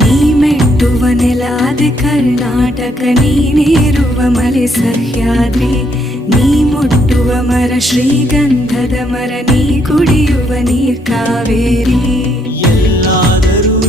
ನೀ ಮೆಟ್ಟುವ ನೆಲಾದೆ ಕರ್ನಾಟಕ, ನೀನೇರುವ ಮಲೆ ಸಹ್ಯಾದ್ರಿ, ನೀ ಮುಟ್ಟುವ ಮರ ಶ್ರೀಗಂಧದ ಮರ, ನೀ ಕುಡಿಯುವ ನೀರ್ ಕಾವೇರಿ. ಎಲ್ಲಾದರೂ